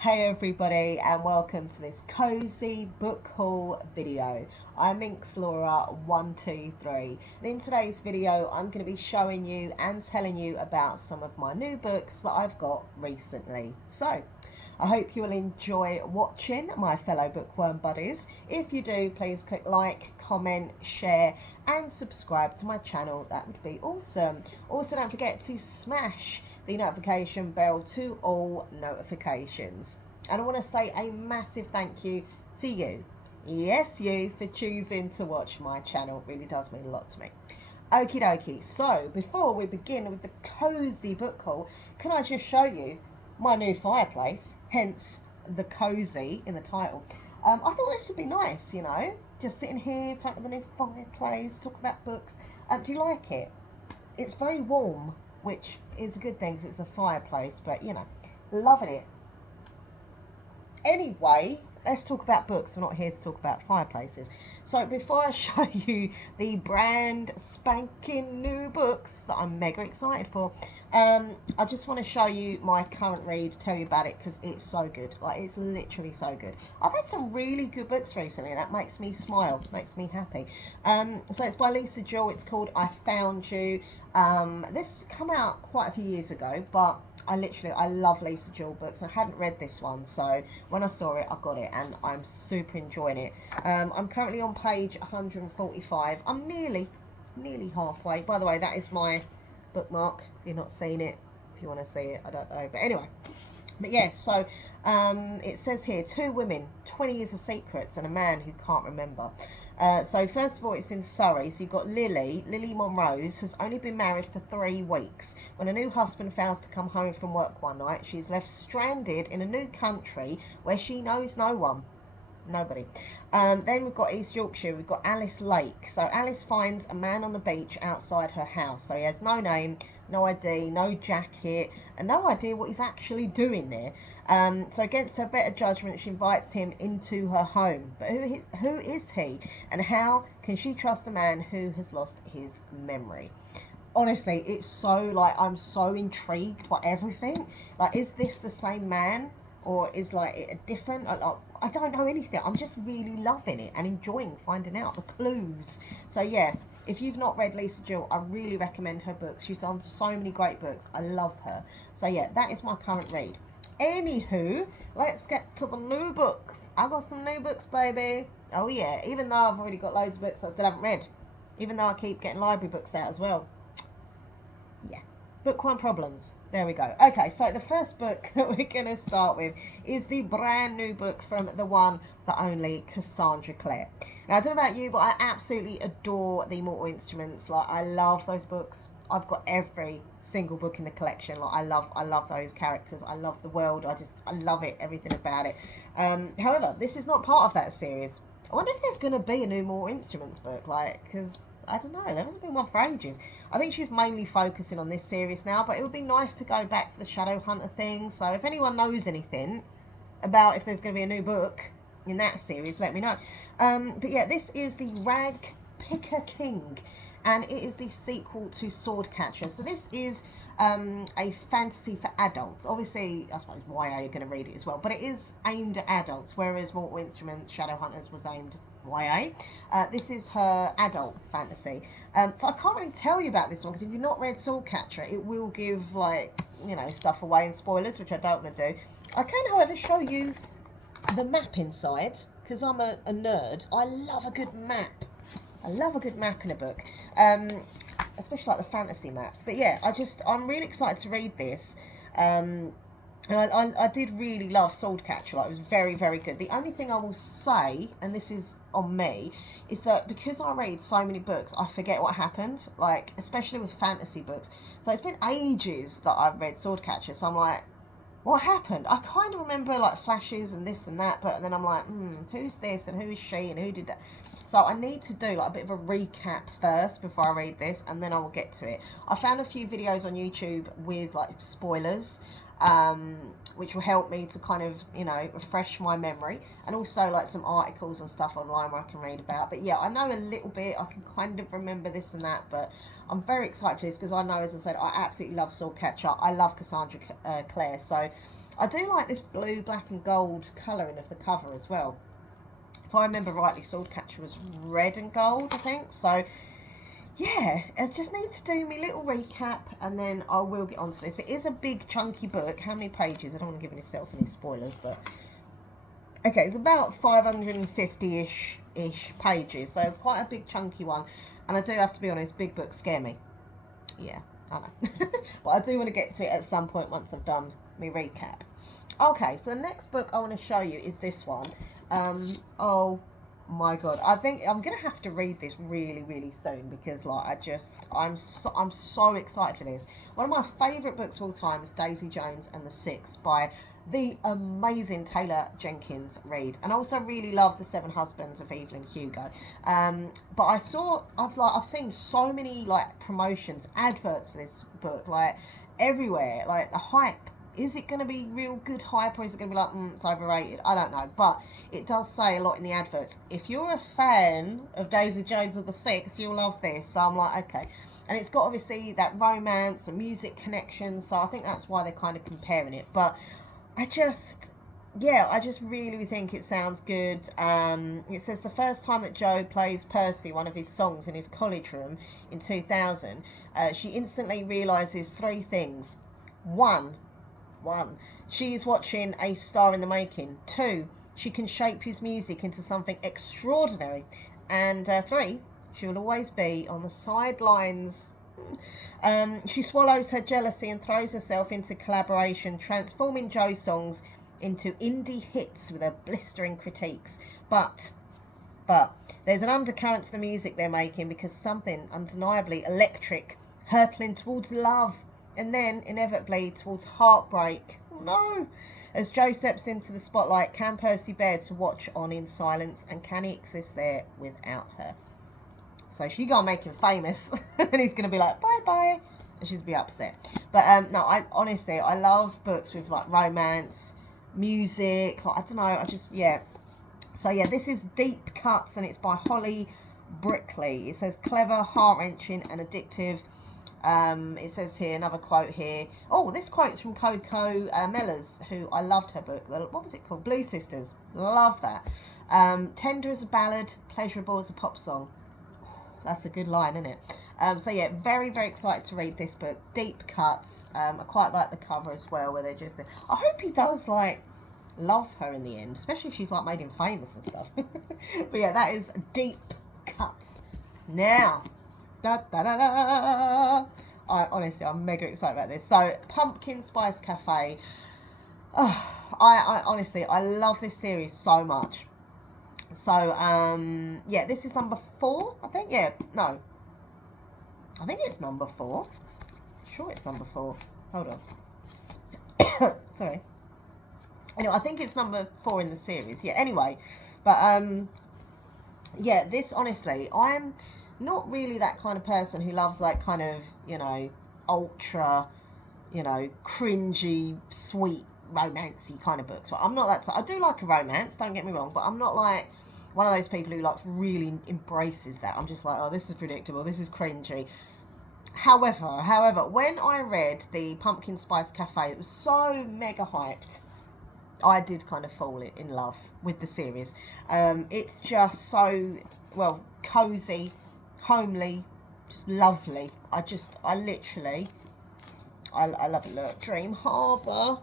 Hey everybody, and welcome to this cozy book haul video. I'm Minx Laura 123, and in today's video I'm going to be showing you and telling you about some of my new books that I've got recently. So I hope you will enjoy watching, my fellow bookworm buddies. If you do, please click like, comment, share and subscribe to my channel. That would be awesome. Also, don't forget to smash the notification bell to all notifications. And I want to say a massive thank you to you. Yes, you, for choosing to watch my channel. It really does mean a lot to me. Okie dokie. So, before we begin with the cozy book haul, can I just show you my new fireplace, hence the cozy in the title. I thought this would be nice, you know, just sitting here in front of the new fireplace, talk about books. Do you like it? It's very warm, which is a good thing because it's a fireplace, but you know, loving it. Anyway, let's talk about books. We're not here to talk about fireplaces. So before I show you the brand spanking new books that I'm mega excited for, I just want to show you my current read, tell you about it because it's so good. Like, it's literally so good. I've read some really good books recently and that makes me smile, makes me happy. So it's by Lisa Jewell. It's called I Found You. This come out quite a few years ago, but I love Lisa Jewell books. I hadn't read this one, so when I saw it, I got it, and I'm super enjoying it. I'm currently on page 145. I'm nearly halfway. By the way, that is my bookmark. If you're not seeing it, if you want to see it, I don't know. But anyway, but yes, so it says here, 2 women, 20 years of secrets, and a man who can't remember. So first of all, it's in Surrey. So you've got Lily Monrose, has only been married for 3 weeks. When a new husband fails to come home from work one night, she's left stranded in a new country where she knows no one. Nobody. Then we've got East Yorkshire. We've got Alice Lake. So Alice finds a man on the beach outside her house. So he has no name, no ID, no jacket, and no idea what he's actually doing there. So against her better judgment, she invites him into her home. But who is he? And how can she trust a man who has lost his memory? Honestly, it's so, like, I'm so intrigued by everything. Like, is this the same man? Or is like it a different? I don't know anything. I'm just really loving it and enjoying finding out the clues. So yeah, if you've not read Lisa Jewell, I really recommend her books. She's done so many great books. I love her. So yeah, that is my current read. Anywho, let's get to the new books. I got some new books, baby. Oh yeah, even though I've already got loads of books I still haven't read. Even though I keep getting library books out as well. Yeah. Bookworm problems. There we go. Okay, so the first book that we're going to start with is the brand new book from the one, the only Cassandra Clare. Now, I don't know about you, but I absolutely adore the Mortal Instruments. Like, I love those books. I've got every single book in the collection. Like, I love those characters. I love the world. I love it, everything about it. However, this is not part of that series. I wonder if there's going to be a new Mortal Instruments book, like, because I don't know, there hasn't been one for ages. I think she's mainly focusing on this series now, but it would be nice to go back to the Shadowhunter thing. So if anyone knows anything about if there's going to be a new book in that series, let me know. But yeah, this is the Rag Picker King, and it is the sequel to Swordcatcher. So this is a fantasy for adults. Obviously, I suppose YA are going to read it as well, but it is aimed at adults, whereas Mortal Instruments Shadowhunters was aimed YA. This is her adult fantasy. So I can't really tell you about this one because if you've not read Swordcatcher, it will give, like, you know, stuff away and spoilers, which I don't want to do. I can, however, show you the map inside because I'm a nerd. I love a good map. I love a good map in a book, especially like the fantasy maps. But yeah, I'm really excited to read this. And I did really love Swordcatcher. Like, it was very, very good. The only thing I will say, and this is on me, is that because I read so many books, I forget what happened. Like, especially with fantasy books. So it's been ages that I've read Swordcatcher. So I'm like, what happened? I kind of remember, like, flashes and this and that, but then I'm like, who's this and who is she and who did that? So I need to do, like, a bit of a recap first before I read this, and then I will get to it. I found a few videos on YouTube with, like, spoilers, which will help me to kind of, you know, refresh my memory, and also like some articles and stuff online where I can read about. But yeah, I know a little bit. I can kind of remember this and that, but I'm very excited for this because I know, as I said, I absolutely love Swordcatcher. I love Cassandra Clare, so I do like this blue, black and gold colouring of the cover as well. If I remember rightly, Swordcatcher was red and gold, I think. So, yeah, I just need to do my little recap and then I will get onto this. It is a big, chunky book. How many pages? I don't want to give myself any spoilers, but... Okay, it's about 550-ish pages, so it's quite a big, chunky one. And I do have to be honest, big books scare me. Yeah, I know. But I do want to get to it at some point once I've done my recap. Okay, so the next book I want to show you is this one. Oh my god, I think I'm gonna have to read this really, really soon because like I'm so excited for this. One of my favourite books of all time is Daisy Jones and the Six by the amazing Taylor Jenkins Reid, and I also really love The Seven Husbands of Evelyn Hugo. But I've seen so many like promotions, adverts for this book, like everywhere, like the hype. Is it going to be real good hype or is it going to be like, it's overrated? I don't know. But it does say a lot in the adverts. If you're a fan of Daisy Jones and the Six, you'll love this. So I'm like, okay. And it's got obviously that romance and music connection. So I think that's why they're kind of comparing it. But I just really think it sounds good. It says the first time that Joe plays Percy one of his songs in his college room in 2000, she instantly realises three things. One, she is watching a star in the making. 2, she can shape his music into something extraordinary. And 3, she will always be on the sidelines. She swallows her jealousy and throws herself into collaboration, transforming Joe's songs into indie hits with her blistering critiques. But there's an undercurrent to the music they're making because something undeniably electric, hurtling towards love, and then, inevitably, towards heartbreak. Oh, no! As Joe steps into the spotlight, can Percy bear to watch on in silence, and can he exist there without her? So she's going to make him famous, and he's going to be like, bye-bye, and she's going to be upset. But, no, honestly, I love books with, like, romance, music, like, I don't know, yeah. So, yeah, this is Deep Cuts, and it's by Holly Brickley. It says, clever, heart-wrenching, and addictive. It says here, another quote here. Oh, this quote's from Coco Mellors, who I loved her book. What was it called? Blue Sisters. Love that. Tender as a ballad, pleasurable as a pop song. That's a good line, isn't it? So yeah, very, very excited to read this book. Deep Cuts. I quite like the cover as well, where they're just... I hope he does, like, love her in the end, especially if she's, like, made him famous and stuff. But yeah, that is Deep Cuts. Now... honestly, I'm mega excited about this. So, Pumpkin Spice Cafe. Oh, I honestly, I love this series so much. So, yeah, this is number 4, I think. Yeah, no. I think it's number 4. Sure, it's number 4. Hold on. Sorry. Anyway, I think it's number 4 in the series. Yeah, anyway. But, yeah, this, honestly, I'm not really that kind of person who loves, like, kind of, you know, ultra, you know, cringy, sweet, romancy kind of books. So I'm not that. I do like a romance, don't get me wrong, but I'm not like one of those people who like really embraces that. I'm just like, oh, this is predictable, this is cringy. However, when I read the Pumpkin Spice Cafe, it was so mega hyped. I did kind of fall in love with the series. It's just so, well, cozy, homely, just lovely. I love it. Look, Dream Harbour.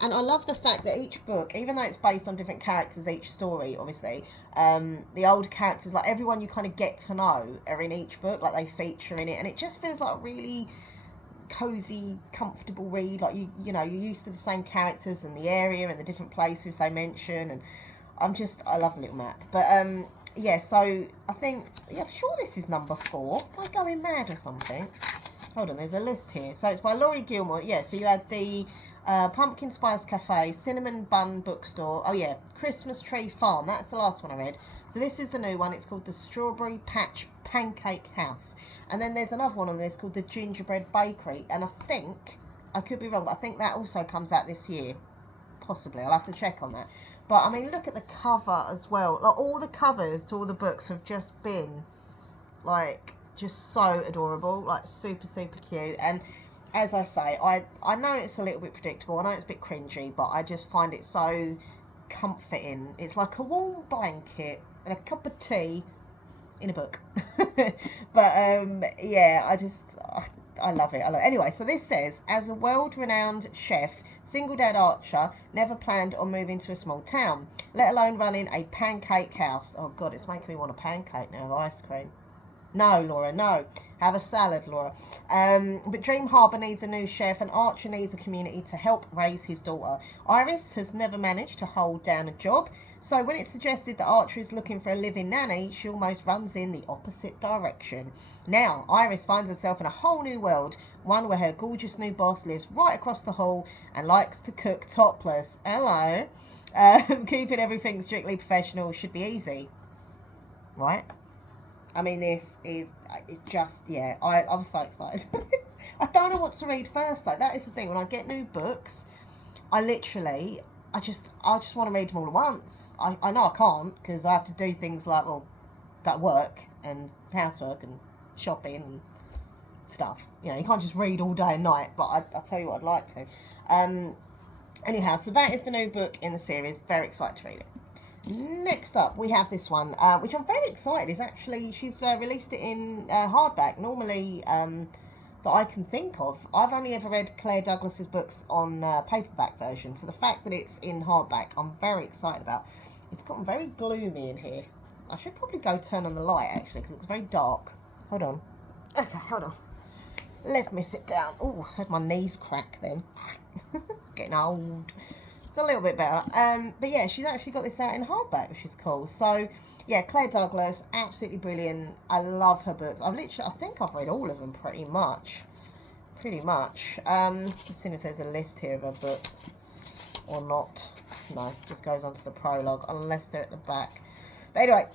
And I love the fact that each book, even though it's based on different characters, each story, obviously, the old characters, like everyone you kind of get to know are in each book, like they feature in it. And it just feels like a really cozy, comfortable read. Like, you know, you're used to the same characters and the area and the different places they mention. And I love the little map. But, yeah, so I think, yeah, I'm sure this is number 4. Am I going mad or something? Hold on, there's a list here. So it's by Laurie Gilmore. Yeah, so you had the Pumpkin Spice Cafe, Cinnamon Bun Bookstore. Oh, yeah, Christmas Tree Farm. That's the last one I read. So this is the new one. It's called the Strawberry Patch Pancake House. And then there's another one on this called the Gingerbread Bakery. And I think, I could be wrong, but I think that also comes out this year. Possibly. I'll have to check on that. But, I mean, look at the cover as well. Like, all the covers to all the books have just been, like, just so adorable. Like, super, super cute. And as I say, I know it's a little bit predictable. I know it's a bit cringy, but I just find it so comforting. It's like a warm blanket and a cup of tea in a book. But yeah, I love it. I love it. Anyway, so this says, as a world-renowned chef, single dad Archer never planned on moving to a small town, let alone running a pancake house. Oh God, it's making me want a pancake now, ice cream. No, Laura, no. Have a salad, Laura. But Dream Harbour needs a new chef and Archer needs a community to help raise his daughter. Iris has never managed to hold down a job, so when it's suggested that Archer is looking for a living nanny, she almost runs in the opposite direction. Now, Iris finds herself in a whole new world, one where her gorgeous new boss lives right across the hall and likes to cook topless. Hello. Keeping everything strictly professional should be easy, right? I mean, this is, it's just, yeah, I'm so excited. I don't know what to read first. Like, that is the thing. When I get new books, I just want to read them all at once. I know I can't because I have to do things like, well, got work and housework and shopping and stuff. You know, you can't just read all day and night, but I'll tell you what I'd like to. Anyhow, so that is the new book in the series. Very excited to read it. Next up, we have this one, which I'm very excited. Is actually, she's released it in hardback. Normally, that I can think of, I've only ever read Claire Douglas's books on paperback version. So the fact that it's in hardback, I'm very excited about. It's gotten very gloomy in here. I should probably go turn on the light actually, because it's very dark. Hold on. Okay, hold on. Let me sit down. Oh, I had my knees crack then. Getting old. A little bit better, but yeah, she's actually got this out in hardback, which is cool. So yeah, Claire Douglas, absolutely brilliant. I love her books. I think I've read all of them pretty much. Just seeing if there's a list here of her books or not. No, just goes on to the prologue unless they're at the back. But anyway,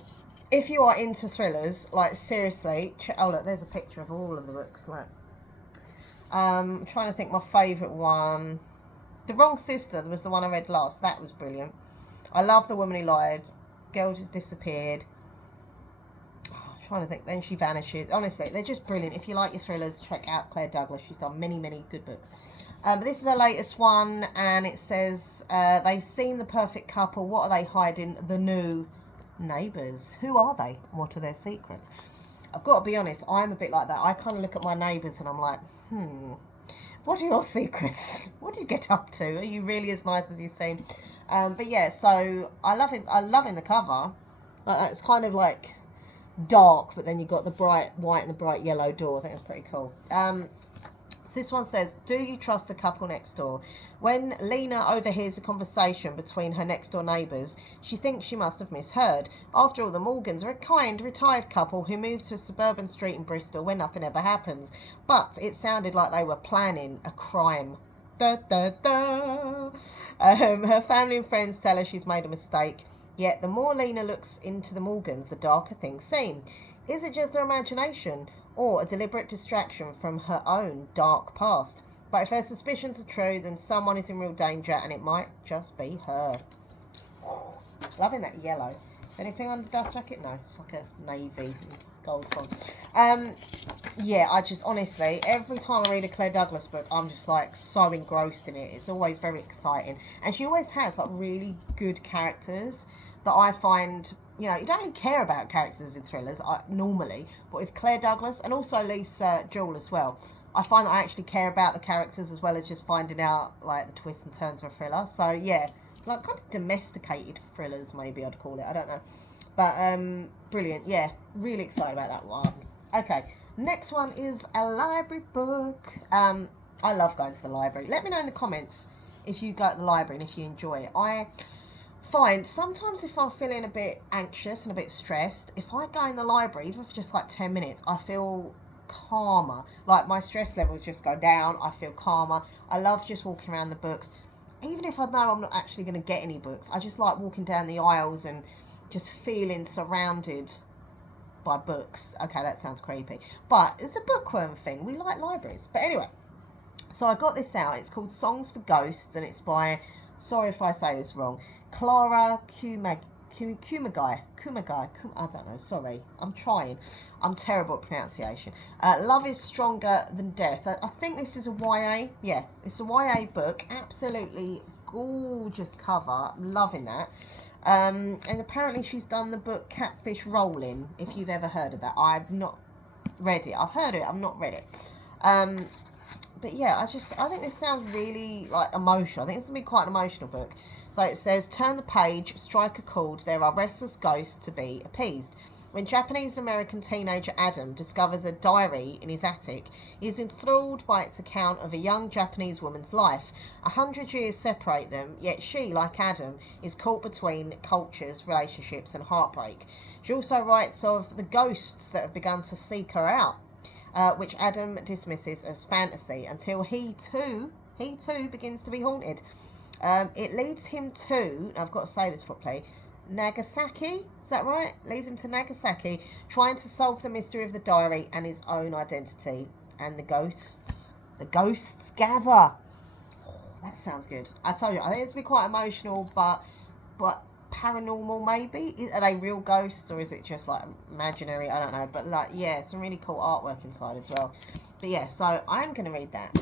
if you are into thrillers, like seriously, oh look, there's a picture of all of the books. Like, I'm trying to think my favourite one. The Wrong Sister was the one I read last. That was brilliant. I love The Woman Who Lied. Girl Just Disappeared. Oh, I'm trying to think. Then She Vanishes. Honestly, they're just brilliant. If you like your thrillers, check out Claire Douglas. She's done many, many good books. But this is her latest one, and it says, they seem the perfect couple. What are they hiding? The new neighbours. Who are they? What are their secrets? I've got to be honest, I'm a bit like that. I kind of look at my neighbours and I'm like, what are your secrets? What do you get up to? Are you really as nice as you seem? But yeah, so I love it. I'm loving the cover. It's kind of like dark, but then you've got the bright white and the bright yellow door. I think that's pretty cool. So this one says, do you trust the couple next door? When Lena overhears a conversation between her next door neighbours, she thinks she must have misheard. After all, the Morgans are a kind, retired couple who moved to a suburban street in Bristol where nothing ever happens. But it sounded like they were planning a crime. Da, da, da. Her family and friends tell her she's made a mistake. Yet the more Lena looks into the Morgans, the darker things seem. Is it just her imagination, or a deliberate distraction from her own dark past? But if her suspicions are true, then someone is in real danger, and it might just be her. Loving that yellow. Anything on the dust jacket? No, it's like a navy gold font. Yeah, I just, honestly, every time I read a Claire Douglas book, I'm just like so engrossed in it. It's always very exciting. And she always has like really good characters that I find, you know, you don't really care about characters in thrillers normally, but with Claire Douglas and also Lisa Jewell as well, I find that I actually care about the characters as well as just finding out like the twists and turns of a thriller. So yeah, like kind of domesticated thrillers maybe I'd call it. I don't know, but brilliant. Yeah, really excited about that one. Okay, next one is a library book. I love going to the library. Let me know in the comments if you go to the library and if you enjoy it. I find sometimes if I'm feeling a bit anxious and a bit stressed, if I go in the library even for just like 10 minutes, I feel calmer. Like my stress levels just go down. I feel calmer. I love just walking around the books, even if I know I'm not actually going to get any books. I just like walking down the aisles and just feeling surrounded by books. Okay, that sounds creepy, but it's a bookworm thing. We like libraries. But anyway, so I got this out. It's called Songs for Ghosts, and it's by, sorry if I say this wrong, Clara Kumagai. I don't know, sorry. I'm trying. I'm terrible at pronunciation. Love is Stronger Than Death. I think this is a YA. Yeah, it's a YA book. Absolutely gorgeous cover. I'm loving that. And apparently she's done the book Catfish Rolling, if you've ever heard of that. I've not read it. I've heard it. I've not read it. But yeah, I think this sounds really like emotional. I think it's going to be quite an emotional book. So it says, turn the page, strike a chord, there are restless ghosts to be appeased. When Japanese-American teenager Adam discovers a diary in his attic, he is enthralled by its account of a young Japanese woman's life. 100 years separate them, yet she, like Adam, is caught between cultures, relationships and heartbreak. She also writes of the ghosts that have begun to seek her out, which Adam dismisses as fantasy, until he too begins to be haunted. It leads him to, I've got to say this properly, Nagasaki, is that right? Leads him to Nagasaki, trying to solve the mystery of the diary and his own identity. And the ghosts gather. Oh, that sounds good. I told you, I think it's going to be quite emotional, but paranormal maybe. Are they real ghosts or is it just like imaginary? I don't know. But like, yeah, some really cool artwork inside as well. But yeah, so I'm going to read that.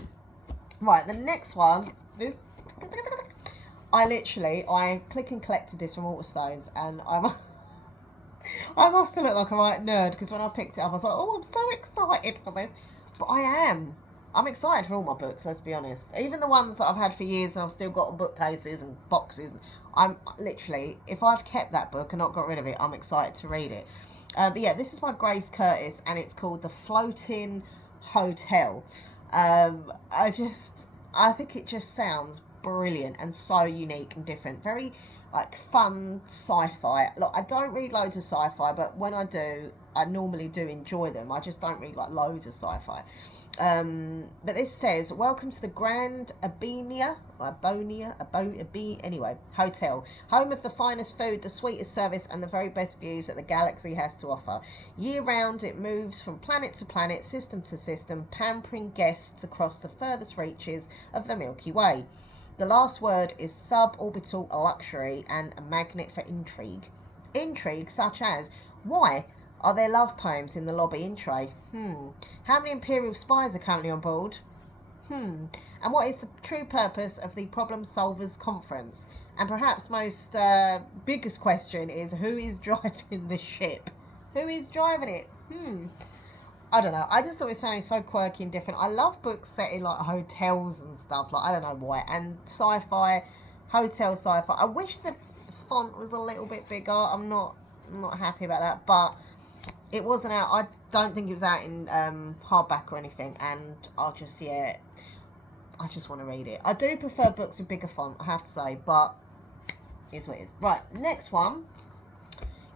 Right, the next one, this... I click and collected this from Waterstones, and I must have looked like a right nerd, because when I picked it up I was like, oh, I'm so excited for this. But I'm excited for all my books, let's be honest. Even the ones that I've had for years and I've still got on bookcases and boxes. I'm literally, if I've kept that book and not got rid of it, I'm excited to read it. But yeah, this is by Grace Curtis and it's called The Floating Hotel. I think it just sounds brilliant and so unique and different. Very like fun sci-fi. Look, I don't read loads of sci-fi, but when I do, I normally do enjoy them. I just don't read like loads of sci-fi. But this says, welcome to the Grand Abonia Hotel, home of the finest food, the sweetest service and the very best views that the galaxy has to offer. Year round it moves from planet to planet, system to system, pampering guests across the furthest reaches of the Milky Way. The last word is suborbital luxury and a magnet for intrigue. Intrigue such as, why are there love poems in the lobby in tray? How many Imperial spies are currently on board? And what is the true purpose of the Problem Solvers Conference? And perhaps most biggest question is, who is driving the ship? Who is driving it? I don't know. I just thought it sounded so quirky and different. I love books set in like hotels and stuff. Like, I don't know why. And sci-fi, hotel sci-fi. I wish the font was a little bit bigger. I'm not happy about that. But it wasn't out. I don't think it was out in hardback or anything. And I just want to read it. I do prefer books with bigger font, I have to say. But it's what it is. Right, next one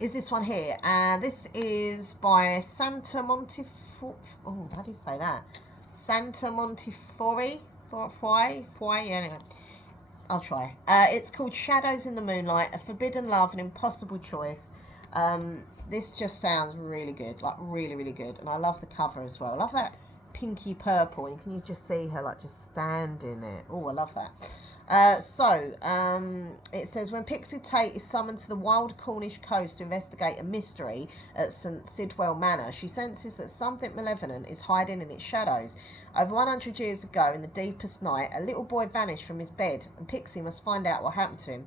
is this one here. And this is by Santa Montefiore. Oh, how do you say that? Santa Montefiore? Yeah, anyway. I'll try. It's called Shadows in the Moonlight, A Forbidden Love, An Impossible Choice. This just sounds really good, like really, really good. And I love the cover as well. I love that pinky purple. And can you just see her like just standing there? Oh, I love that. It says, when Pixie Tate is summoned to the wild Cornish coast to investigate a mystery at St. Sidwell Manor, she senses that something malevolent is hiding in its shadows. Over 100 years ago, in the deepest night, a little boy vanished from his bed, and Pixie must find out what happened to him.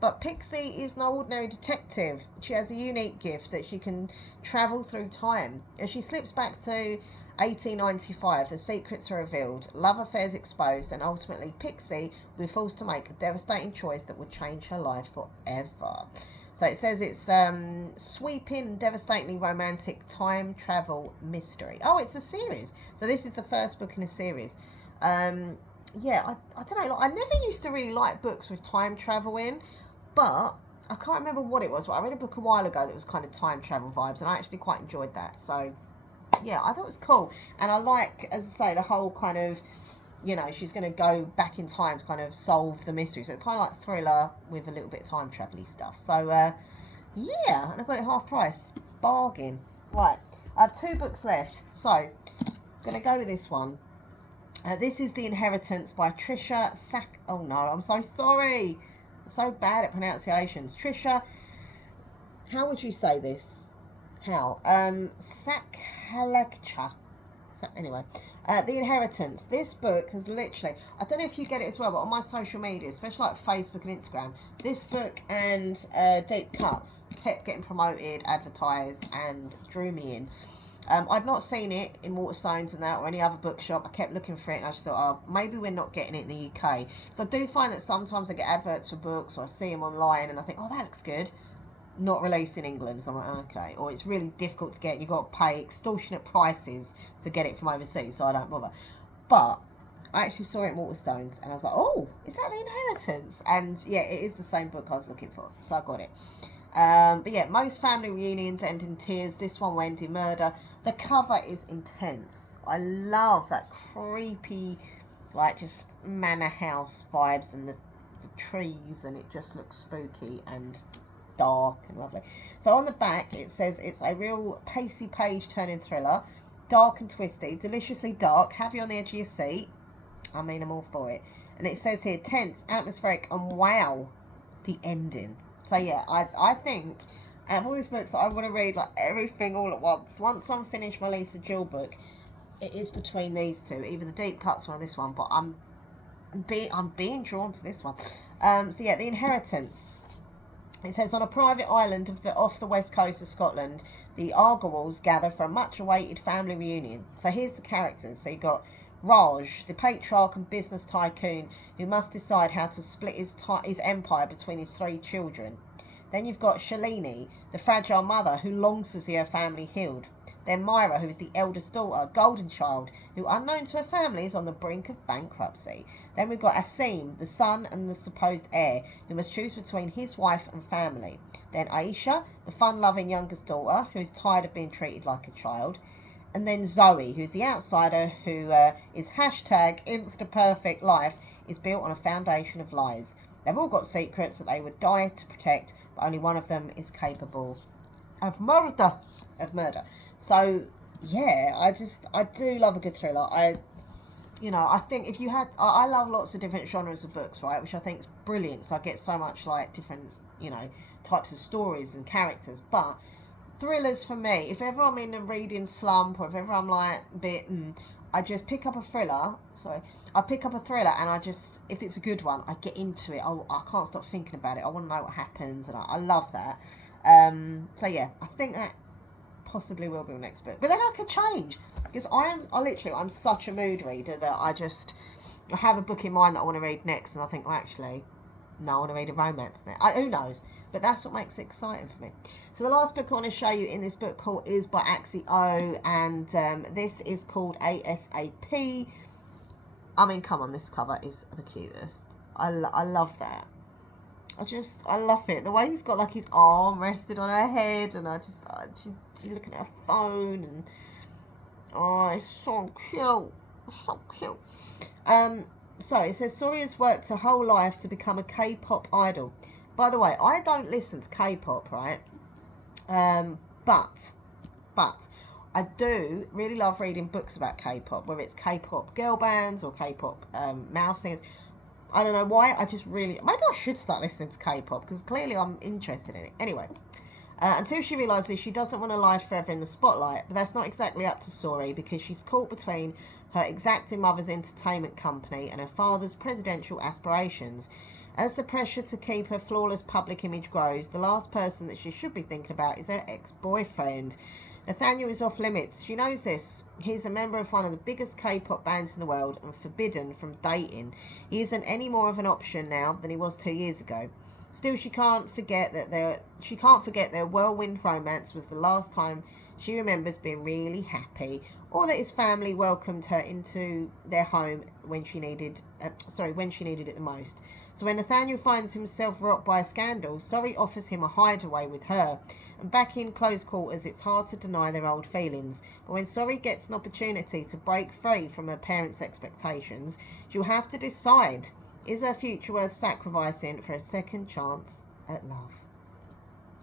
But Pixie is no ordinary detective. She has a unique gift that she can travel through time. As she slips back to 1895, the secrets are revealed, love affairs exposed, and ultimately Pixie will be forced to make a devastating choice that would change her life forever. So it says it's sweeping, devastatingly romantic time travel mystery. Oh, it's a series. So this is the first book in a series. Yeah, I don't know. I never used to really like books with time travel in, but I can't remember what it was. But I read a book a while ago that was kind of time travel vibes, and I actually quite enjoyed that. So yeah, I thought it was cool. And I like, as I say, the whole kind of, you know, she's going to go back in time to kind of solve the mystery. So it's kind of like thriller with a little bit of time travel-y stuff. So, yeah, and I've got it half price. Bargain. Right, I have 2 books left. So, I'm going to go with this one. This is The Inheritance by Trisha Oh, no, I'm so sorry. I'm so bad at pronunciations. Trisha how would you say this? How? Sakalakcha. Anyway, The Inheritance. This book has literally, I don't know if you get it as well, but on my social media, especially like Facebook and Instagram, this book and Deep Cuts kept getting promoted, advertised, and drew me in. I'd not seen it in Waterstones and that or any other bookshop. I kept looking for it and I just thought, oh, maybe we're not getting it in the UK. So I do find that sometimes I get adverts for books or I see them online and I think, oh, that looks good. Not released in England. So I'm like, okay. Or it's really difficult to get. You've got to pay extortionate prices to get it from overseas, so I don't bother. But I actually saw it in Waterstones and I was like, oh, is that The Inheritance? And yeah, it is the same book I was looking for. So I got it. But yeah, most family reunions end in tears. This one will end in murder. The cover is intense. I love that creepy, like just manor house vibes and the trees, and it just looks spooky and dark and lovely. So on the back it says it's a real pacey page turning thriller, dark and twisty, deliciously dark, have you on the edge of your seat. I mean, I'm all for it. And it says here, tense, atmospheric, and wow, the ending. So yeah, I think out of all these books that I want to read like everything all at once I'm finished my Lisa Jill book, it is between these two, either the Deep Cuts one or this one, but I'm being drawn to this one. So yeah, The Inheritance. It says, on a private island off the west coast of Scotland, the Argywalls gather for a much-awaited family reunion. So here's the characters. So you've got Raj, the patriarch and business tycoon who must decide how to split his empire between his 3 children. Then you've got Shalini, the fragile mother who longs to see her family healed. Then Myra, who is the eldest daughter, golden child, who unknown to her family is on the brink of bankruptcy. Then we've got Asim, the son and the supposed heir, who must choose between his wife and family. Then Aisha, the fun-loving youngest daughter, who is tired of being treated like a child. And then Zoe, who's the outsider, who is hashtag Insta-perfect life, is built on a foundation of lies. They've all got secrets that they would die to protect, but only one of them is capable of murder. So yeah, I do love a good thriller. I think if you had, I love lots of different genres of books, right, which I think is brilliant. So I get so much like different, types of stories and characters. But thrillers for me, if ever I'm in a reading slump or if ever I'm like bitten, I just pick up a thriller. I pick up a thriller and if it's a good one, I get into it. I can't stop thinking about it. I want to know what happens, and I love that. So yeah, I think that possibly will be the next book, but then I could change, because I'm such a mood reader that I have a book in mind that I want to read next, and I think, well, actually, no, I want to read a romance now. Who knows? But that's what makes it exciting for me. So the last book I want to show you in this book haul is by Axie Oh, and this is called ASAP. I mean, come on, this cover is the cutest. I love that. I love it. The way he's got like his arm rested on her head, and she's looking at her phone, and oh, it's so cute. So cute. So it says Sori has worked her whole life to become a K-pop idol. By the way, I don't listen to K-pop, right? But I do really love reading books about K-pop, whether it's K-pop girl bands or K-pop male singers. I don't know why, maybe I should start listening to K-pop, because clearly I'm interested in it. Anyway, until she realises she doesn't want to lie forever in the spotlight, but that's not exactly up to Sori, because she's caught between her exacting mother's entertainment company and her father's presidential aspirations. As the pressure to keep her flawless public image grows, the last person that she should be thinking about is her ex-boyfriend. Nathaniel is off limits. She knows this. He's a member of one of the biggest K-pop bands in the world and forbidden from dating. He isn't any more of an option now than he was 2 years ago. Still, she can't forget their whirlwind romance was the last time she remembers being really happy, or that his family welcomed her into their home when she needed it the most. So when Nathaniel finds himself rocked by a scandal, Sori offers him a hideaway with her. And back in close quarters, it's hard to deny their old feelings. But when Sori gets an opportunity to break free from her parents' expectations, she'll have to decide, is her future worth sacrificing for a second chance at love?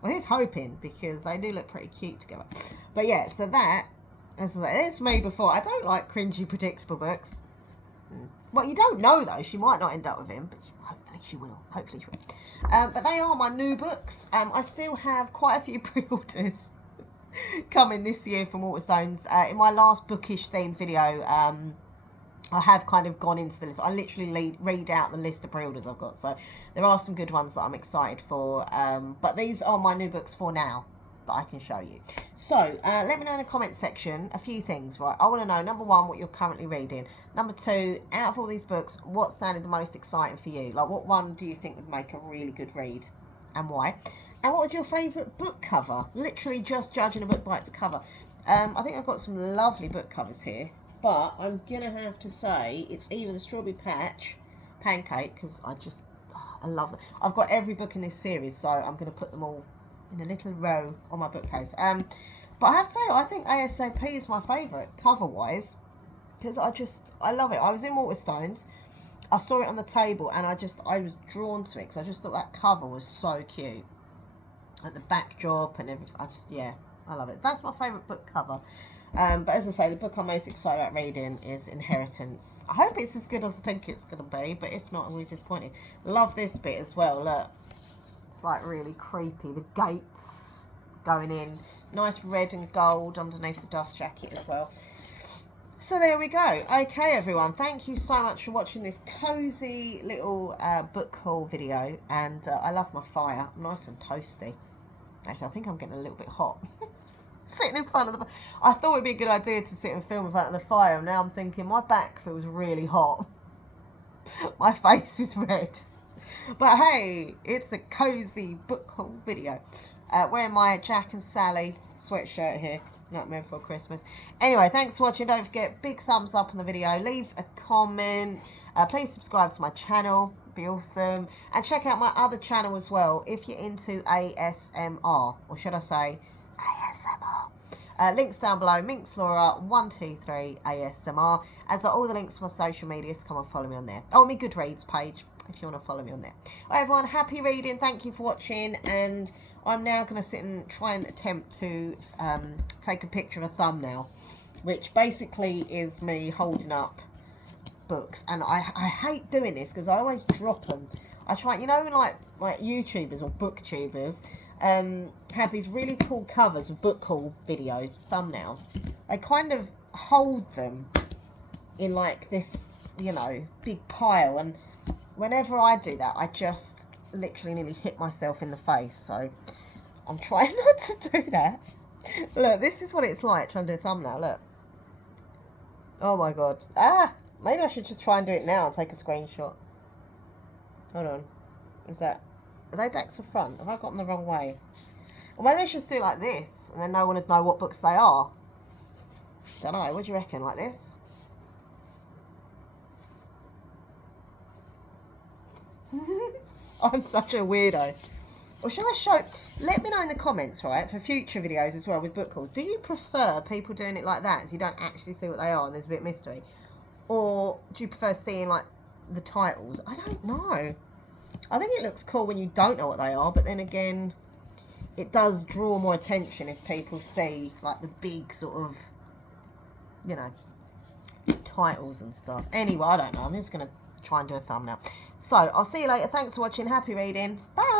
Well, here's hoping, because they do look pretty cute together. But yeah, so it's me before. I don't like cringy, predictable books. Well, you don't know, though. She might not end up with him, but hopefully she will. Hopefully she will. But they are my new books. I still have quite a few pre-orders coming this year from Waterstones. In my last bookish themed video, I have kind of gone into the list. I literally read out the list of pre-orders I've got. So there are some good ones that I'm excited for. But these are my new books for now that I can show you. So let me know in the comment section a few things, right? I want to know, number one, what you're currently reading. Number two, out of all these books, what sounded the most exciting for you? Like, what one do you think would make a really good read and why? And what was your favourite book cover? Literally just judging a book by its cover. I think I've got some lovely book covers here, but I'm going to have to say it's either the Strawberry Patch Pancake, because I love it. I've got every book in this series, so I'm going to put them all in a little row on my bookcase. But I have to say, I think ASAP is my favourite cover-wise, because I love it. I was in Waterstones, I saw it on the table, and I was drawn to it, because I just thought that cover was so cute. Like the backdrop and everything, yeah, I love it. That's my favourite book cover. But as I say, the book I'm most excited about reading is Inheritance. I hope it's as good as I think it's going to be, but if not, I'm really disappointed. Love this bit as well, look. It's like really creepy. The gates going in. Nice red and gold underneath the dust jacket as well. So there we go. Okay, everyone. Thank you so much for watching this cosy little book haul video. And I love my fire. Nice and toasty. Actually, I think I'm getting a little bit hot. Sitting in front of the... I thought it would be a good idea to sit and film in front of the fire. Now I'm thinking my back feels really hot. My face is red. But hey, it's a cozy book haul video. Wearing my Jack and Sally sweatshirt here. Nightmare Before Christmas. Anyway, thanks for watching. Don't forget, big thumbs up on the video. Leave a comment. Please subscribe to my channel. Be awesome. And check out my other channel as well if you're into ASMR. Or should I say ASMR. Links down below. Minx Laura 123 ASMR. As are all the links to my social media, so come and follow me on there. Oh, my Goodreads page if you want to follow me on there. All right, everyone, happy reading. Thank you for watching. And I'm now going to sit and try and attempt to take a picture of a thumbnail, which basically is me holding up books. And I hate doing this because I always drop them. I try, you know, like YouTubers or booktubers have these really cool covers of book haul videos, thumbnails. I kind of hold them in like this, you know, big pile. And whenever I do that, I just literally nearly hit myself in the face. So I'm trying not to do that. Look, this is what it's like trying to do a thumbnail. Look. Oh my god. Maybe I should just try and do it now and take a screenshot. Hold on. Are they back to front? Have I gotten the wrong way? Or maybe I should just do it like this, and then no one would know what books they are. Don't know. What do you reckon? Like this? I'm such a weirdo. Or shall I show... Let me know in the comments, right, for future videos as well with book hauls. Do you prefer people doing it like that so you don't actually see what they are and there's a bit of mystery? Or do you prefer seeing, like, the titles? I don't know. I think it looks cool when you don't know what they are, but then again, it does draw more attention if people see, like, the big sort of, you know, titles and stuff. Anyway, I don't know. I'm just going to try and do a thumbnail. So, I'll see you later. Thanks for watching. Happy reading. Bye.